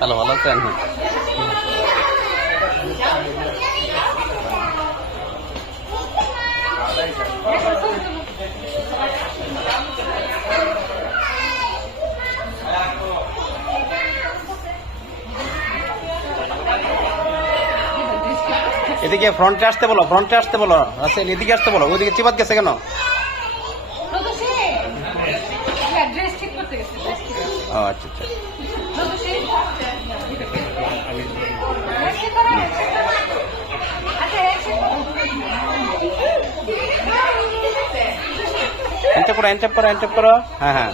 ভালো ভালো আছেন? এদিকে ফ্রন্টে আসতে বলো, ফ্রন্টে আসতে বলো। রাসেল এদিকে আসতে বলো। ওইদিকে চিবাত গেছে কেন? ও আচ্ছা আচ্ছা। এন্টার করো, এন্টার করো, এন্টার করো। হ্যাঁ হ্যাঁ।